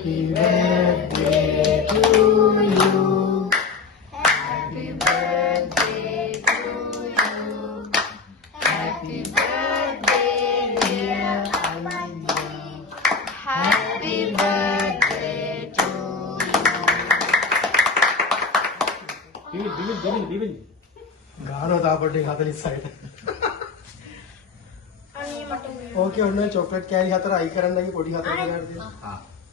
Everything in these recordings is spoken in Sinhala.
Happy birthday to you. Happy birthday to you. Happy birthday, dear Anji. Happy birthday to you. ගානෝ තාපට්ටේ 46ට. ඕකේ ඔන්න චොක්ලට් කෑලි 4 අයි කරන්නගේ පොඩි 4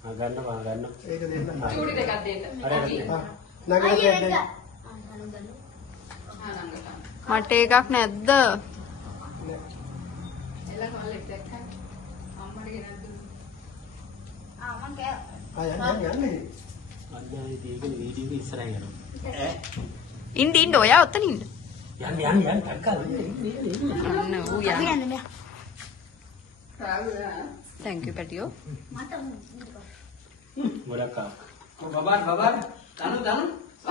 ගන්න දෙන්න. ගන්න. ඒක දෙන්න. චූටි දෙකක් දෙන්න. නගලා දෙන්න. මට එකක් නැද්ද? එලා කෝල් එක දැක්ක. අම්මට ගෙනත් දුන්නා. මං කෑ. යන්නේ. අන්‍යයි දීගෙන වීඩියෝ එක ඉස්සරහින් යනවා. ඉන්න ඔයා ඔතන ඉන්න. යන්න ටක්කල්. අන්න ඌ යන්න. රාගුලා. thank you පැටියෝ. ගොඩක් ආ. බබාර් තනු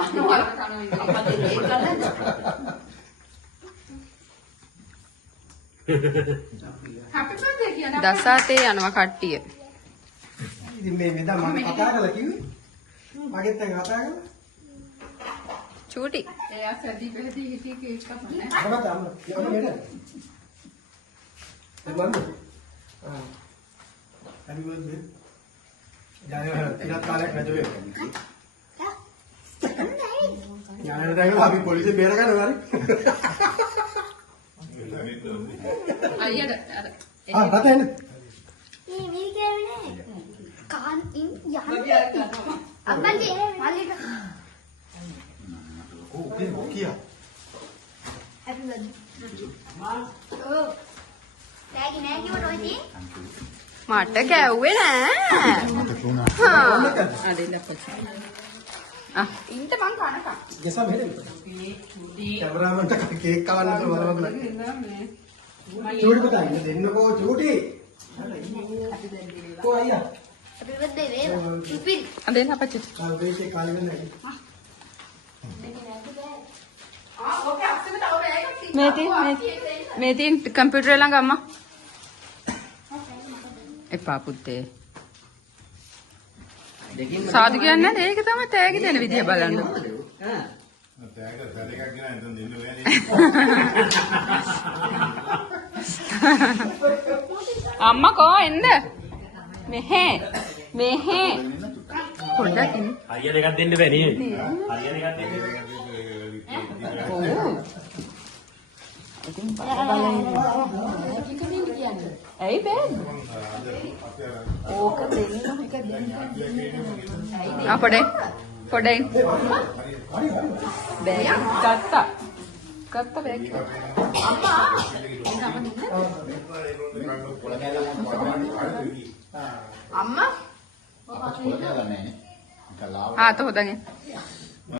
අම්මා කන ඉන්නේ. අපත් ඒක ගන්න. Happy birthday කියන දසාතේ යනවා කට්ටිය. ඉතින් මේ මෙදා මම කතා කරලා කිව්වේ. මගෙත් දැන් කතා කරලා. චූටි. එයා සැදී පෙරදී හිටි කේක් කපන්නේ. අපකට අම්ම යන්න මෙහෙට. එන්නන්න. Happy birthday. ජානවල තිරත් කාලයක් නැද වේ. ඥානවල දැන් අපි පොලිසිය බේර ගන්නවා හරි. අයියට අර හතෙන්. කියා. මට කැව්වේ නෑ. ආ ඉන්න මං කනකම්. ගෙසා මෙහෙට. කැමරාමන්ට කේක් කවන්න බලවන්න. චූටි පුතා ඉන්න දෙන්නකෝ චූටි. කො අයියා. අදෙන් අපච්චි. දේශේ කාලෙ වෙන්නේ නැහැ. ඕකේ අස්සෙම තව බෑගක් මේ තියෙන කම්පියුටර් ළඟ අම්මා. එපා පුතේ. සාදු කියන්නේ නැද්ද? ඒක තමයි තෑගි දෙන විදිය බලන්න. අම්මා කෝ එන්න. මෙහෙ. පොඩ්ඩක් ඉන්න. හරිය දෙකක් දෙන්න බැරි නේද? හරිය දෙකක් දෙන්න. ඔව්. ඇයි බෑ? ඕක දෙන්න එක දෙන්න. පොඩේ. බෑග් ගත්තා බෑග්. අම්මා. ආ තෝ හොදන්නේ.